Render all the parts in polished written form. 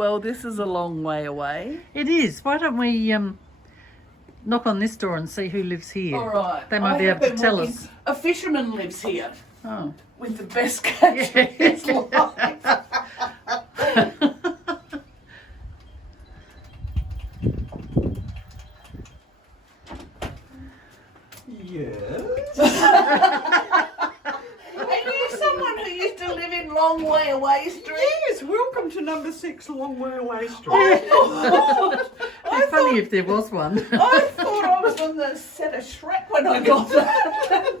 Well, this is a long way away. It is. Why don't we knock on this door and see who lives here? All right. They might be able to tell us. A fisherman lives here Oh. with the best catch of his life. Yes. Are you someone who used to live in Long Way Away Street? Yes, welcome to number 6 Long Way Away Street. I It'd be funny if there was one. thought I was on the set of Shrek when I got that.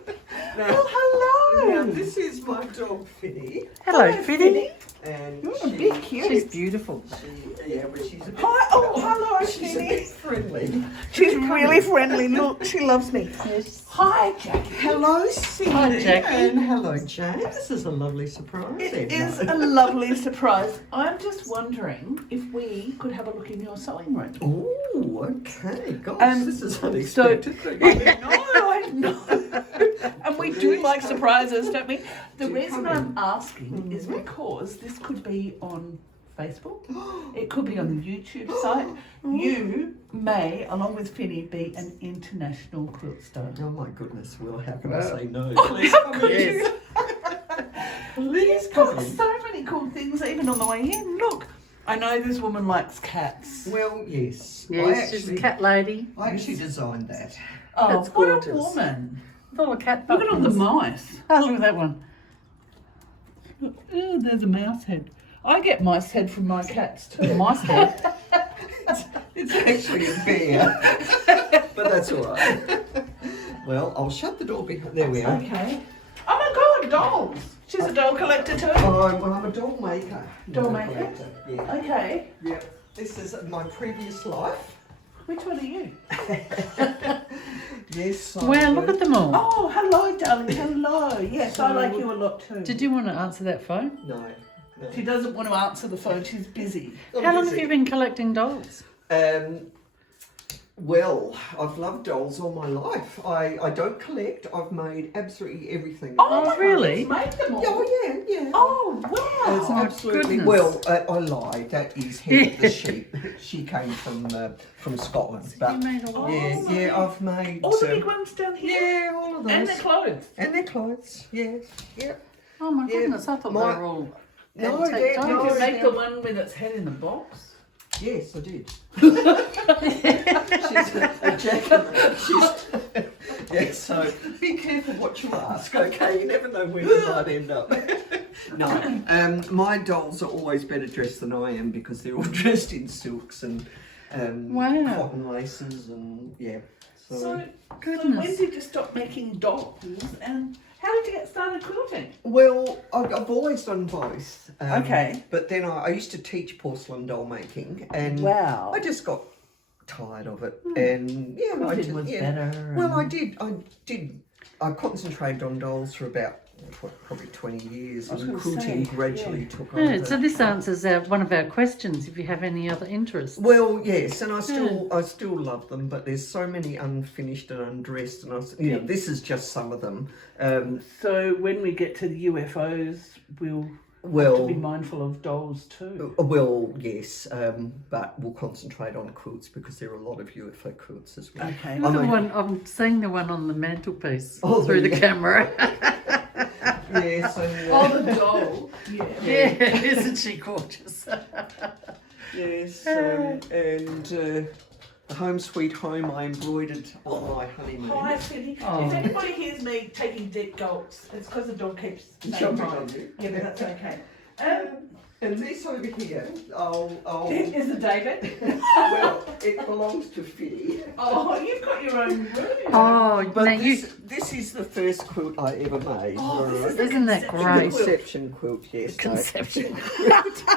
Now, Hello. now, this is my dog Finny. Hello, Fiddy. And You're a bit cute. She's beautiful. yeah, but she's a bit, Hi, hello, she's a Finny. bit friendly. She's really friendly. Look, she loves me. Yes. Hi, Jackie. Hello, Cindy. Hi, Jackie. And hello, Jane. This is a lovely surprise. It Emma. is a lovely surprise. I'm just wondering if we could have a look in your sewing room. Oh, okay. Gosh, this is unexpected. I know. And we do like surprises, don't we? The reason I'm asking is because this could be on Facebook. It could be on the YouTube site. You may, along with Finny, be an international quilt star. Oh my goodness, Will, how can I Wow. say no? Oh, Please how come could in. you? Please He's come got in. so many cool things, even on the way in. Look, I know this woman likes cats. Well, yes. Yes, she's a cat lady. I actually designed that. Oh, That's what gorgeous. a woman. Full of cat Look at all the buttons. mice. Oh, look at that one. Oh, there's a mouse head. I get mice head from my cats too. Mice head. It's actually a bear, but that's all right. Well, I'll shut the door behind. There we are. Okay. Oh my God, dolls. She's a doll collector too. Oh, well, I'm a doll maker. Doll Not a maker? collector, Yeah. Okay. Yep. This is my previous life. Which one are you? Yes. Well, look at them all. Oh, hello, darling. Hello. Yes, I like you a lot too. Did you want to answer that phone? No. She doesn't want to answer the phone. She's busy. How long have you been collecting dolls? Well, I've loved dolls all my life. I don't collect. I've made absolutely everything. Oh, Oh, really? Make them all. Oh, yeah. Oh, wow. It's my absolutely goodness. well. I lied. That is Head of the Sheep. She came from Scotland. But You made a lot. yeah, I've made. All the big ones down here. Yeah, all of those. And their clothes. And their clothes. Yes. Yep. Oh my Yeah, goodness, I thought my- they were all No, antique they're- You dolls. can make the one with its head in the box. Yes, I did. She's a jacket. She's yeah. So be careful what you ask. Okay, you never know where you might end up. No, my dolls are always better dressed than I am because they're all dressed in silks and Wow. cotton laces and yeah. So Goodness. when did you stop making dolls? And how did you get started quilting? Well, I've always done both. Okay. But then I used to teach porcelain doll making, and Wow. I just got tired of it. And yeah, I Quilting just, was yeah. better. Well, and- I did. I concentrated on dolls for about probably 20 years, I was and gonna quilting say, gradually yeah. took Yeah, over. so this answers one of our questions. If you have any other interests. Well, yes, and I still love them, but there's so many unfinished and undressed, and this is just some of them. So when we get to the UFOs, we'll have Well, to be mindful of dolls too. well, yes, but we'll concentrate on quilts because there are a lot of UFO quilts as well. Okay. Look at I mean- one. I'm seeing the one on the mantelpiece Oh, through the yeah. camera. Yes, and, Oh, the doll. Yeah. Yeah, isn't she gorgeous? yes, and Home Sweet Home I embroidered on my honeymoon. Hi, Cindy. Oh. If anybody hears me taking deep gulps, it's because the dog keeps saying Jumping hi. on you. Yeah, but that's okay. And this over here, I'll Is it David? well, it belongs to Fiddy. Oh, you've got your own room. Oh, But now this is the first quilt I ever made. Oh, this right? is the Isn't that conception great? quilt. Conception quilt, yes. conception.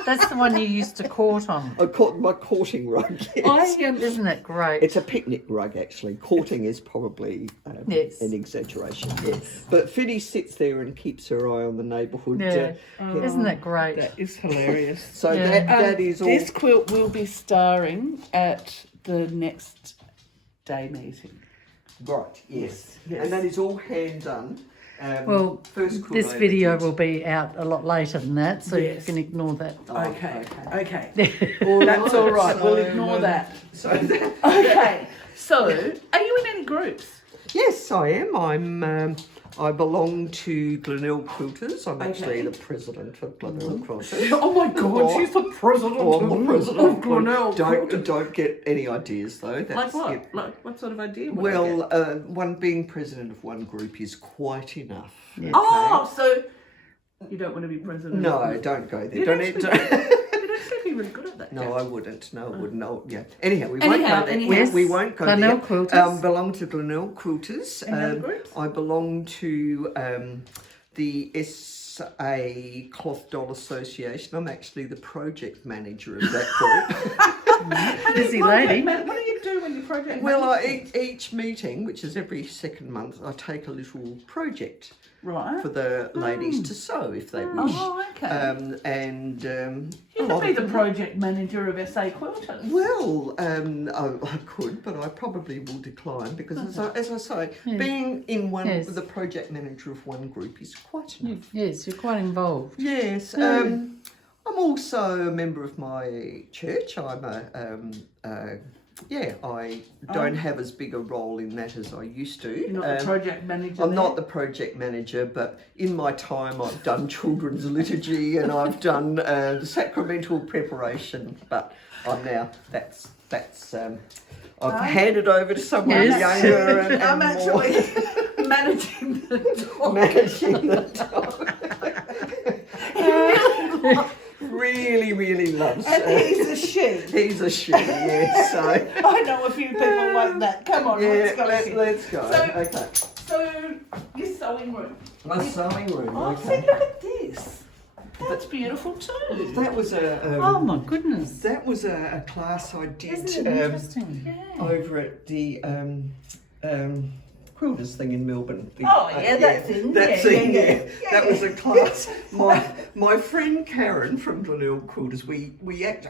That's the one you used to court on. I caught my courting rug. Yes. Isn't that great? It's a picnic rug, actually. Courting is probably Yes. an exaggeration. Yes. But Fiddy sits there and keeps her eye on the neighbourhood. Yeah. Isn't that great? That is hilarious. So Yeah. that is all. This quilt will be starring at the next day meeting. Right, yes. Yes. And that is all hand done. Well, first quilt this I video ever did. will be out a lot later than that, so Yes. you can ignore that. Okay. okay. Okay. That's all right. So, We'll ignore that. So Okay. So, are you in any groups? yes, I am. I belong to Glenelg Quilters. I'm actually Okay. the president of Glenelg Quilters. Oh my God, she's the president Or I'm the president of Glenelg Quilters. Don't get any ideas though. Like That's, what? yeah. Like what sort of idea? would I get? Well, one being president of one group is quite enough. Yeah. Okay? Oh, so you don't want to be president? No, don't go there. You'd Don't. actually, don't you'd actually be really good at that. No, Jack. I wouldn't. No, I wouldn't. No, yeah. Anyhow, we Anyhow, won't go there. anyhow. We won't go Glenelg there. Quilters. Belong to Glenelg Quilters. Any other groups? I belong to the SA Cloth Doll Association. I'm actually the project manager of that group. Busy Project lady. man- What do you do when you project? Well, manage? each meeting, which is every second month, I take a little project right. for the ladies to sew if they wish. Oh, okay. A You lot could be of the them- project manager of SA Quilters. Well, I could, but I probably will decline because, as I say, being in one, Yes. the project manager of one group is quite enough. Yes, you're quite involved. Yes. I'm also a member of my church. I'm I don't have as big a role in that as I used to. You're not the project manager. I'm not the project manager, but in my time I've done children's liturgy and I've done sacramental preparation. But I'm now I've handed over to someone Yes. younger and I'm more actually managing the dog. managing the dog. really loves. And he's a she. He's a she, yes. So I know a few people like that. Come on, yeah, let's go. let's go. So- Okay. So, your sewing room. My sewing room. Oh, see, Okay. look at this. That's beautiful too. That was Oh my goodness. that was a class I did Isn't it interesting? Yeah. over at the quilters thing in Melbourne. Oh, yeah, that thing. That Yeah, thing, yeah, yeah. yeah. That was a class. My friend Karen from Glenelg Quilters,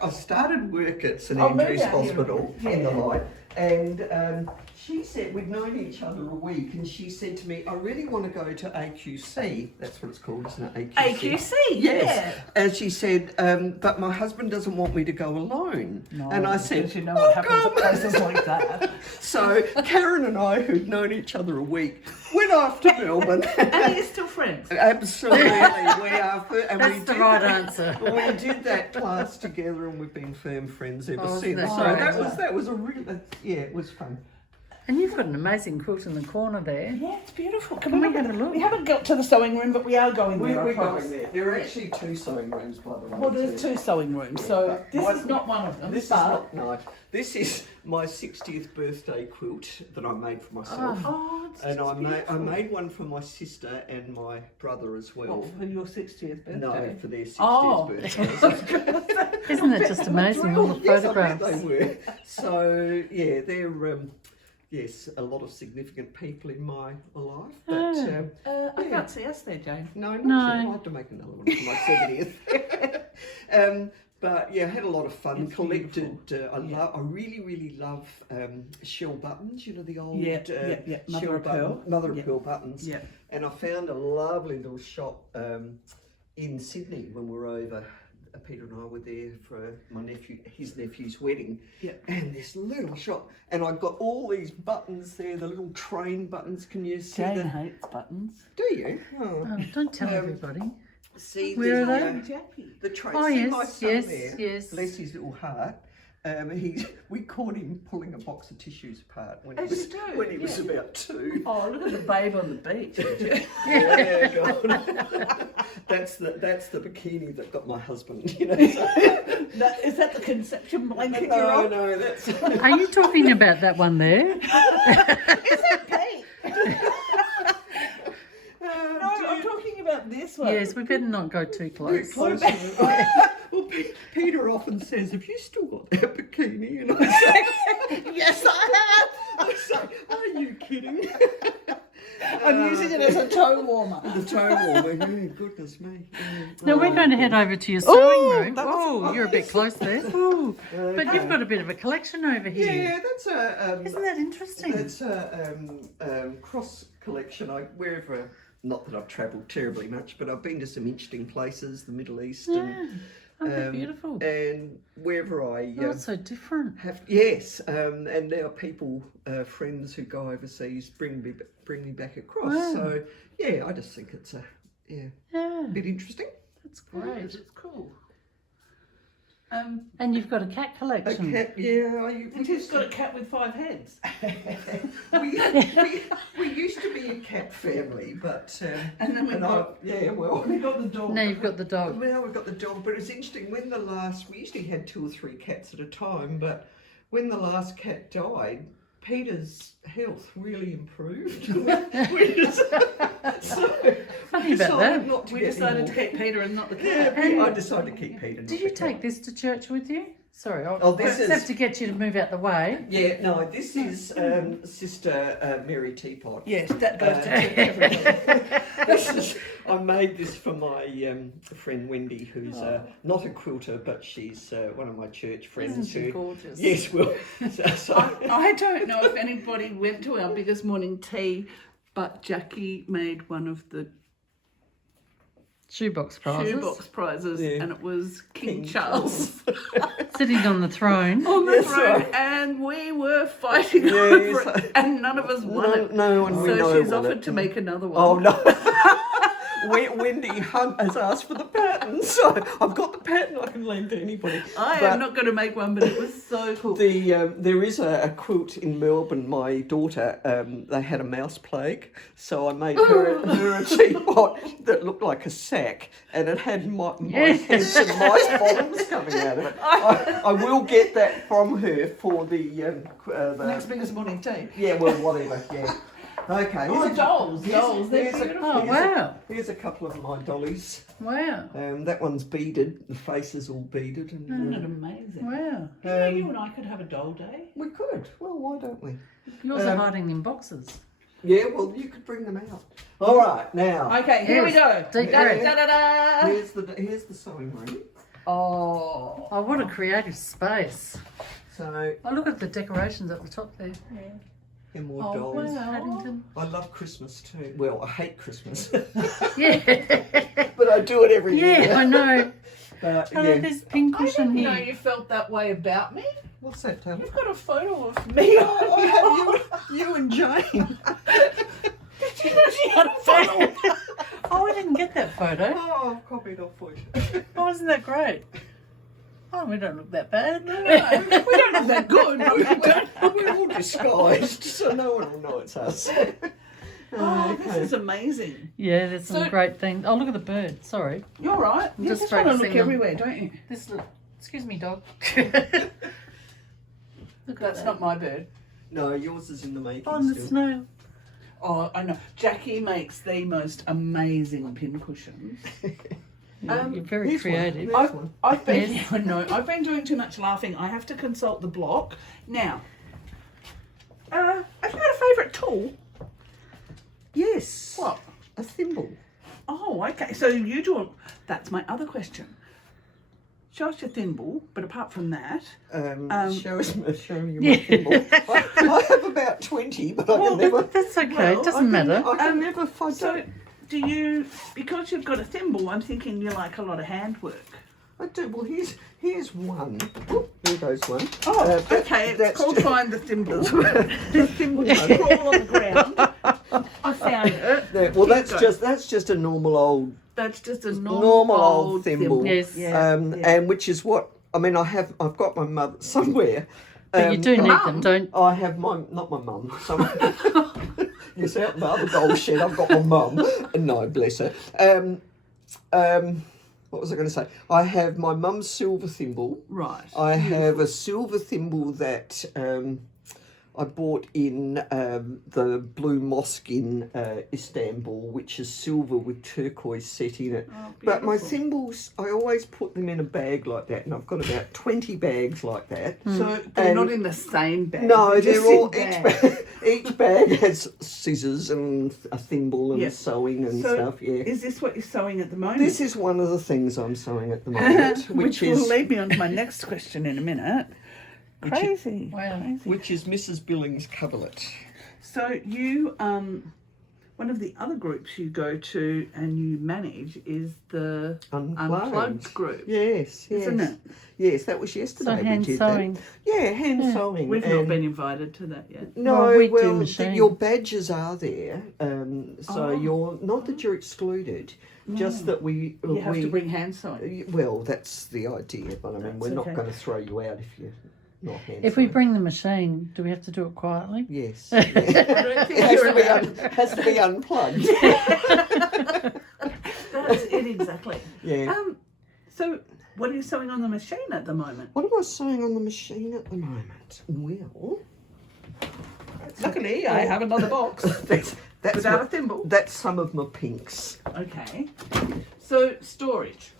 I started work at St Oh, Andrews moved out here. Hospital in the Yeah. light, and she said we'd known each other a week, and she said to me, "I really want to go to AQC." That's what it's called, isn't it? AQC, Yes. yeah. And she said, but my husband doesn't want me to go alone. No, and I said, because you know what happens at "Welcome." places like that. So Karen and I, who'd known each other a week, went off to Melbourne. And you're still friends. Absolutely, we are. And That's we the did right that, answer. We did that class together, and we've been firm friends ever Oh, since. isn't So that great? that was a real, yeah, it was fun. And you've got an amazing quilt in the corner there. Yeah, it's beautiful. Can we have a look? We haven't got to the sewing room, but we are going there. I We're promise. going there. There are actually two sewing rooms, by the way. Well, there's two sewing rooms, so but this one- is not one of them. This is but not, no. This is my 60th birthday quilt that I made for myself. oh, it's And I beautiful. made one for my sister and my brother as well. What, for your 60th birthday? No, for their 60th Oh. birthday. Isn't it just amazing, all the Yes, I bet photographs? they were. So yeah, they're yes, a lot of significant people in my life. But I yeah. can't see us there, Jane. no, not No. yet. I'll have to make another one for my 70th. But yeah, had a lot of fun. It's Collected. I really love shell buttons. You know the old Yeah, Mother shell of pearl. mother of Yeah. pearl buttons. Yeah. And I found a lovely little shop in Sydney when we were over. Peter and I were there for his nephew's wedding. Yeah. And this little shop, and I got all these buttons there, the little train buttons. Can you see Jane them? hates buttons. Do you? Oh. Oh, don't tell everybody. See Where the, are they? Jackie. the train. Oh, see yes, my son yes, there? yes. Bless his little heart. We caught him pulling a box of tissues apart when he As was you do, when he was yeah. about 2. Oh, look at the babe on the beach. Yeah, God. That's the bikini that got my husband. You know. Is that the conception blanket you're No, on? no, that's. Are you talking about that one there? Is that Pete? No, I'm talking about this one. Yes, we better not go too close. Close to it. Well, Peter often says, "Have you still got that bikini?" And I say, Yes, I have. I say, "Are you kidding?" I'm using it as a toe warmer. The toe warmer. Yeah, goodness me. Yeah. Now we're going to head over to your sewing room. that was Oh, you're a bit close there. Oh, but you've got a bit of a collection over here. Yeah, that's a. Isn't that interesting? That's a collection. Wherever, not that I've travelled terribly much, but I've been to some interesting places, the Middle East, and beautiful. and wherever I That's so different. and now people, friends who go overseas bring me back across. Wow. So yeah, I just think it's a bit interesting. That's great. It's cool. And you've got a cat A collection. cat, And who's got a cat with 5 heads? we used to be a cat family, but And then we got the dog. Now you've got the dog. Now we've got the dog, but it's interesting. We usually had 2 or 3 cats at a time, but when the last cat died, Peter's health really improved. Funny about that. Not to We get decided any to more. keep Peter and not the Yeah, cat. I decided to keep Peter. not Did the you cat. take this to church with you? Sorry, I'll this just is- have to get you to move out the way. Yeah, no, this is Sister Mary Teapot. Yes, that goes to church every day. I made this for my friend Wendy, who's not a quilter, but she's one of my church friends. Isn't she gorgeous? Yes, well, so I don't know if anybody went to our biggest morning tea, but Jackie made one of the Shoebox prizes. shoebox prizes, Yeah. and it was King King Charles Sitting on the throne. on the Yes, throne, right. and we were fighting Yeah, over so- it, and none of us won it. no one we know So she's won offered it. to make another one. Oh no. Wendy Hunt has asked for the pattern, so I've got the pattern I can lend to anybody. I But am not going to make one, but it was so cool. there is a quilt in Melbourne. My daughter, they had a mouse plague, so I made her a teapot that looked like a sack, and it had mice heads and mice bottoms coming out of it. I will get that from her for the Next biggest morning tea. yeah, well, whatever. Yeah. Okay. Oh, here's a- dolls. They're here's a- beautiful. Oh, wow. Here's a couple of my dollies. Wow. That one's beaded. The face is all beaded, and Isn't it amazing? Wow. You know, you and I could have a doll day. we could. Well, why don't we? Yours are hiding in boxes. Yeah, well, you could bring them out. All right, now Okay, here we go. Deep Da, breath. da, da, da. here's the sewing room. Oh. Oh, what a creative space. So, Oh, look at the decorations at the top there. and more Oh, dolls. wow. Paddington. I love Christmas too. Well, I hate Christmas, Yeah. but I do it every year. Yeah, I know. But, Oh, yeah. there's pink I cushion didn't know here. you felt that way about me. What's that, Taylor? You've got a photo of me. Oh, I have you and Jane. Did you know she had a photo? Oh, I didn't get that photo. Oh, I've copied off for you. Oh, isn't that great? Oh, we don't look that bad. No, we don't look that good. No, we don't. We're all disguised, so no one will know it's us. Oh, this is amazing. Yeah, there's some So- great things. Oh, look at the bird. Sorry. You're right. You just just want to focusing look on- everywhere, don't you? This look. Excuse me, dog. Look at That's that. not my bird. No, yours is in the making Oh, and the still. snail. Oh, I know. Jackie makes the most amazing pincushions. You're very Here's one. creative. There's one. I've been, Yes. I know, I've been doing too much laughing. I have to consult the block. Now, have you got a favourite tool? Yes. What? A thimble. Oh, okay. So you do. That's my other question. Show us your thimble, but apart from that, Show me my thimble. I have about 20, but I can never. That's okay. Well, it doesn't matter. I can never find so it. do you? Because you've got a thimble, I'm thinking you like a lot of handwork. I do. Well, here's one. Oop, there goes one. Oh, That- okay. It's that's called just- Find the Thimble. The thimble crawl on the ground. I found it. Well, Keep going. that's just a normal old That's just a normal old old thimble. Yes. Yeah, yeah. And which is what I mean. I've got my mother somewhere. But you do need them, don't I have not my mum. Yes, out in the other doll shed, I've got my mum. No, bless her. What was I going to say? I have my mum's silver thimble. Right. I have a silver thimble that I bought in the Blue Mosque in Istanbul, which is silver with turquoise set in it. Oh, But my beautiful. thimbles, I always put them in a bag like that, and I've got about 20 bags like that. So they're And- not in the same bag. No, just they're all in bags. each bag has scissors and a thimble and Yeah. sewing and So stuff. Yeah. is this what you're sewing at the moment? This is one of the things I'm sewing at the moment, which which will is lead me on to my next question in a minute. Crazy. Wow. Crazy. Mrs. Billings' coverlet. So you one of the other groups you go to and you manage is the Unplugged group. Yes, yes. Isn't it? Yes, that was yesterday. So hand we did sewing. That. Yeah, hand sewing. We've not and- been invited to that yet. No, Well, we do well, machine. your badges are there, so you're not that you're excluded, just that we You have to bring hand sewing. Well, that's the idea, but I mean, we're not okay. going to throw you out if you're not hand If we sewing. bring the machine, do we have to do it quietly? Yes, I don't think it you're allowed. has to be unplugged. That's it exactly. Yeah. So what are you sewing on the machine at the moment? What am I sewing on the machine at the moment? Well, Luckily, I have another box that's without my- a thimble. that's some of my pinks. Okay. So storage.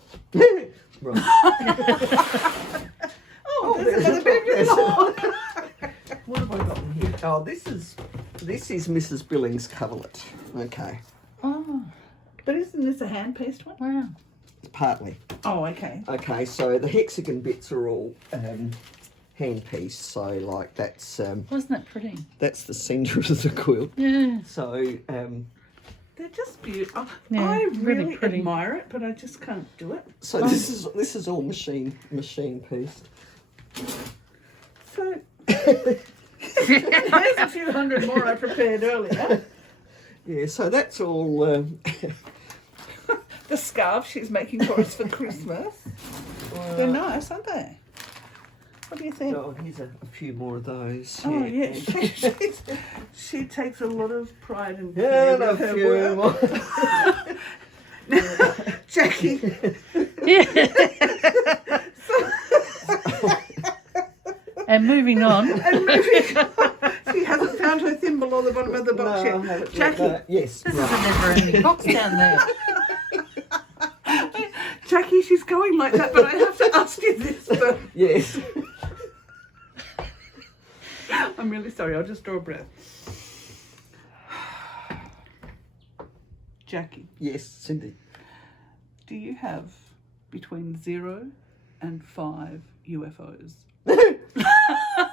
Right. Oh, there's another bit of there's- What have I got in here? Oh, this is Mrs. Billings' coverlet. Okay, Oh, But isn't this a hand-pieced one? wow. partly. Oh, okay. Okay, so the hexagon bits are all hand pieced. So like Wasn't that pretty? that's the centre of the quilt. Yeah. So They're just beautiful. Yeah, I really really pretty. admire it, but I just can't do it. so this is all machine pieced. So there's a few hundred more I prepared earlier. Yeah, so that's all. The scarf she's making for us for Christmas. They're nice, aren't they? What do you think? Oh, here's a few more of those. Oh yeah, she takes a lot of pride in Yeah, with a her few work. more. Jackie, Yeah. And moving on. and moving on, she hasn't found her thimble or the bottom of the box No, I yet. haven't Jackie, got that. Yes, This is a right. never-ending box down there. Jackie, she's going like that, but I have to ask you this first. Yes. I'm really sorry. I'll just draw a breath. Jackie, Yes, Cindy. do you have between 0 and 5 UFOs?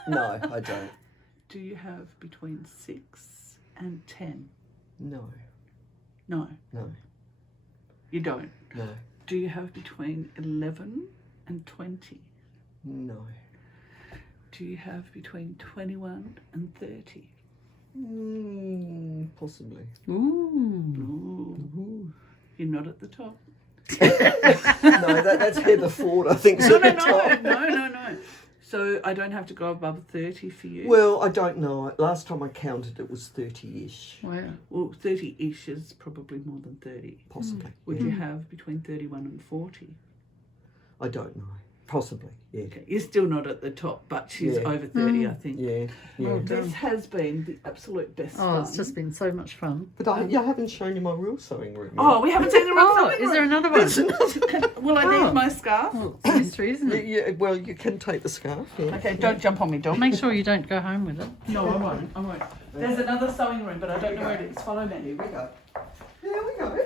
No, I don't. Do you have between 6 and 10? No, No, no, you don't. no, Do you have between 11 and 20? no. Do you have between 21 and 30? Possibly. Ooh. Ooh. You're not at the top. No, that's Heather Ford, I think. No, no, no. So I don't have to go above 30 for you? Well, I don't know. Last time I counted, it was 30-ish, Wow. Well, 30-ish is probably more than 30. possibly. Would yeah. you have between 31 and 40? I don't know. Possibly, yeah. Okay, you're still not at the top, but she's Yeah. over 30, I think. Yeah, yeah. Well, this has been the absolute best Oh, fun. it's just been so much fun. But I haven't shown you my real sewing room. yet. Oh, we haven't seen the Oh, room. is there another one? There's another. Will I Oh. need my scarf? Well, it's a mystery, isn't it? Yeah, well, you can take the scarf. Yeah. Okay, don't jump on me, dog. Make sure you don't go home with it. No, I won't. I won't. There's another sewing room, but I don't know where it is. Follow me. Here we go. Here we go.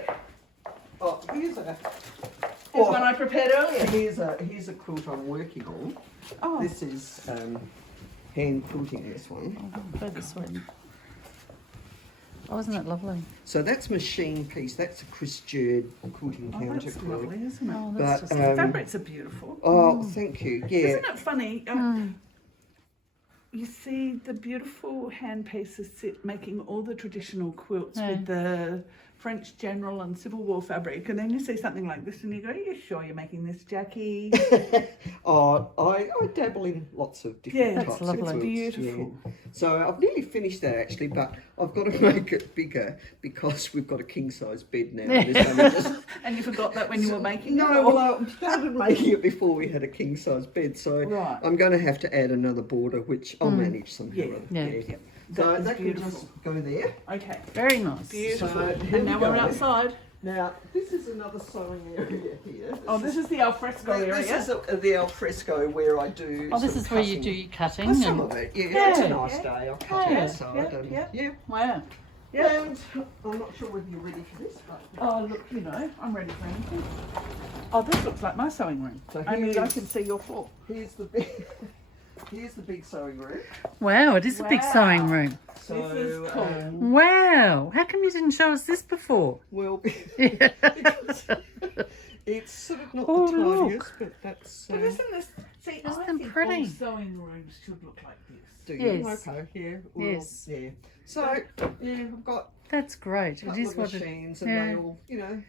Oh, here's a. Here's one I prepared earlier. Here's a quilt I'm working on. Oh, This is hand quilting. This one. Go this way. Oh, isn't that lovely? So that's machine piece. That's a Chris Jerd quilting oh counter that's quilt. lovely, isn't it? Oh, that's But just The fabrics are beautiful. oh, thank you. Yeah. Isn't it funny? You see the beautiful hand pieces making all the traditional quilts Yeah. with the French general and Civil War fabric, and then you see something like this and you go, are you sure you're making this, Jackie? Oh, I dabble in lots of different Yeah, types that's lovely. of quilts. Beautiful. Yeah. So I've nearly finished that actually, but I've got to make it bigger because we've got a king size bed now. And it's only just And you forgot that when you were making no, it? or- well, I started making it before we had a king size bed, so Right. I'm going to have to add another border, which I'll manage somehow. Yeah, yeah. So That is that can beautiful. just go there. Okay, Very nice. beautiful. So, here and now we we're go. outside. Now, this is another sewing area here. Oh, this is the alfresco area. This is the alfresco where I do. Oh, this some is where you cutting. do your cutting. Well, some and- of it, yeah. It's a Yeah, nice yeah. day. I'll cut Yeah, outside. yeah, and, yeah. yeah. Wow. Yeah. And I'm not sure whether you're ready for this, but Oh, look, you know, I'm ready for anything. Oh, this looks like my sewing room. So Only I here's- can see your floor. here's the bed. here's the big sewing room. Wow, it is a big sewing room. So, This is cool. Wow. How come you didn't show us this before? well, Yeah. because it's sort of not Oh, the look. titiest, but that's. But isn't this? See, Isn't I them think pretty? all sewing rooms should look like this. Do you? Yes. Okay. Yeah. Well, Yes. Yeah. So yeah, I've got That's great. a It couple is of what it machines, and yeah. they all, you know.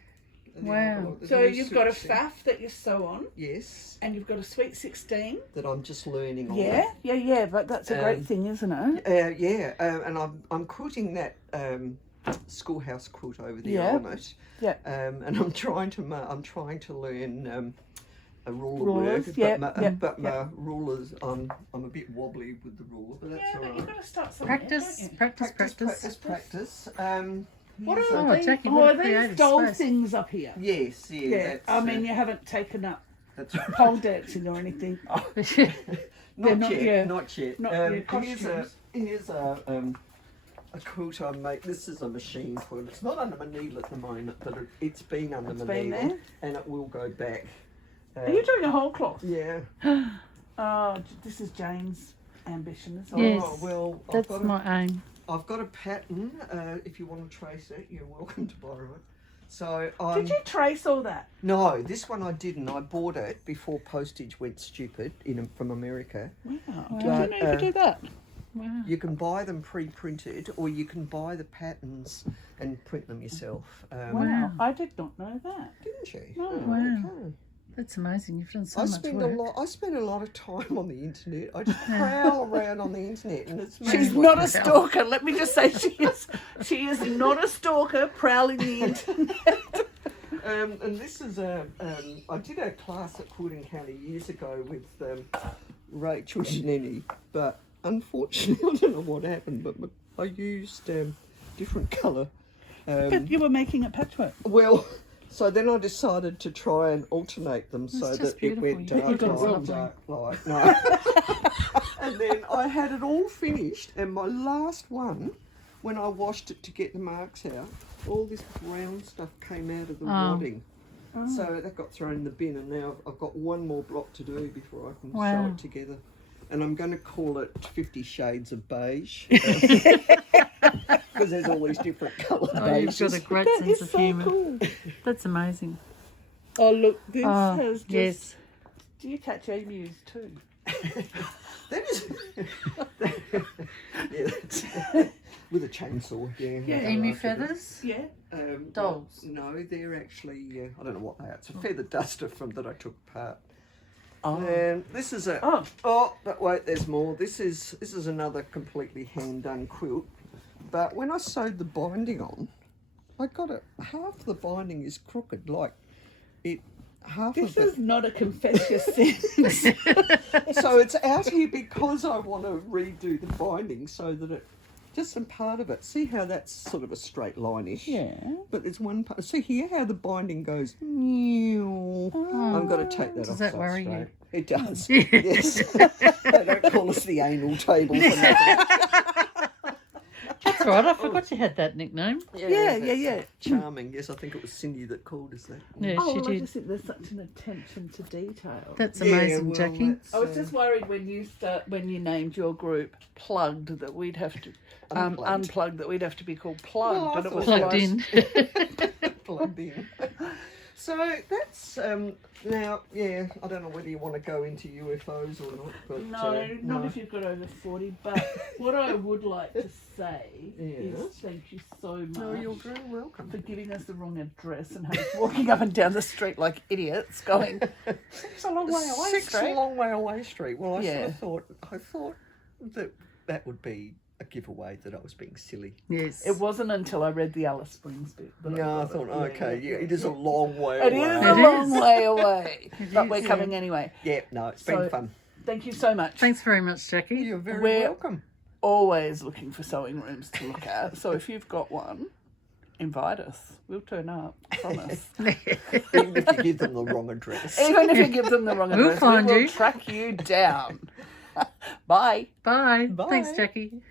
Wow. So you've got a faff that you sew on, Yes. and you've got a Sweet 16. That I'm just learning on. Yeah. But that's a great thing, isn't it? Yeah, and I'm quilting that schoolhouse quilt over there Yeah. on it. Yeah. And I'm trying to learn a ruler Rulers, work, yeah, but my rulers I'm a bit wobbly with the ruler, but that's Yeah, all but right. you've got to start somewhere, practice, don't you? practice. Practice. What here's are a- these? Jackie, Oh, what a are these creative doll space. things up here? Yes, Yeah. that's, I mean, you haven't taken up that's right. pole dancing or anything. Not not yet, your- not yet. not your Here's a quilt I make. This is a machine quilt. It's not under my needle at the moment, but it's been under my been needle, there? and it will go back. Are you doing a whole cloth? Yeah. Oh, this is Jane's ambition, isn't Yes. Oh, well, That's my aim. I've got a pattern. If you want to trace it, you're welcome to borrow it. So it? I'm. Did you trace all that? No, this one I didn't. I bought it before postage went stupid from America. Wow. But, Did you know you could do that? Wow. You can buy them pre-printed, or you can buy the patterns and print them yourself. Wow. I did not know that. Didn't you? No. Oh, Wow. okay. That's amazing. You've done so I much spend work. I spend a lot of time on the internet. I just prowl around on the internet, and it's She's amazing. not a stalker. Let me just say she is not a stalker prowling the internet. And this is I did a class at Quilting County years ago with Rachel Giannini, but unfortunately, I don't know what happened, but I used different colour. But you were making it patchwork. Well, so then I decided to try and alternate them so just that it beautiful. went You've dark, got it light, lovely. dark, light. No. And then I had it all finished, and my last one, when I washed it to get the marks out, all this brown stuff came out of the wadding. So that got thrown in the bin, and now I've got one more block to do before I can sew Wow. it together. And I'm going to call it 50 Shades of Beige. Because there's all these different colour Oh, you've beiges. got a great That sense is of so humour. cool. That's amazing. Oh, look, this Oh, has just... yes. Do you catch emus too? That is... yeah, that's... with a chainsaw, yeah. Yeah. Emu feathers? Yeah. Dolls? No, they're actually... I don't know what they are. It's a feather duster that I took apart. Oh. And this is a... Oh. But wait, there's more. This is another completely hand-done quilt. But when I sewed the binding on, I got it... Half the binding is crooked, like... Half This of it... is not a confess your sins. So it's out here because I want to redo the binding so that it... Just some part of it. See how that's sort of a straight line-ish? Yeah. But there's one part... See here how the binding goes... I've got to take that off. Does that so worry straight. you? It does. Yes. They don't call us the anal table for nothing. That's right. I forgot you had that nickname. Yeah. that's Charming. Yes, I think it was Cindy that called us that. Yeah, Oh, she well, I did. just think there's such an attention to detail. That's Yeah, amazing, well, Jackie. that's, I was just worried when you named your group Plugged that we'd have to unplugged that we'd have to be called Plugged, Well, I and it was Plugged like- in. plugged in. So that's now, yeah. I don't know whether you want to go into UFOs or not, but No, not if you've got over 40. But what I would like to say is Yes. thank you so much No, you're very welcome. for giving us the wrong address and having us walking up and down the street like idiots going, it's a long way away, Six straight. long way away street. Well, I Yeah. sort of thought that would be a giveaway that I was being silly. Yes. It wasn't until I read the Alice Springs bit. That No, I got thought, it. okay, Yeah. it is a long way It away. is It a long is. way away, It but is, we're yeah. coming anyway. Yeah, no, it's So- been fun. Thank you so much. Thanks very much, Jackie. You're very We're- welcome. Always looking for sewing rooms to look at. So if you've got one, invite us. We'll turn up. I promise. Even if you give them the wrong address. Even if you give them the wrong We'll address, find we will you. track you down. Bye. Bye. Bye. Thanks, Jackie.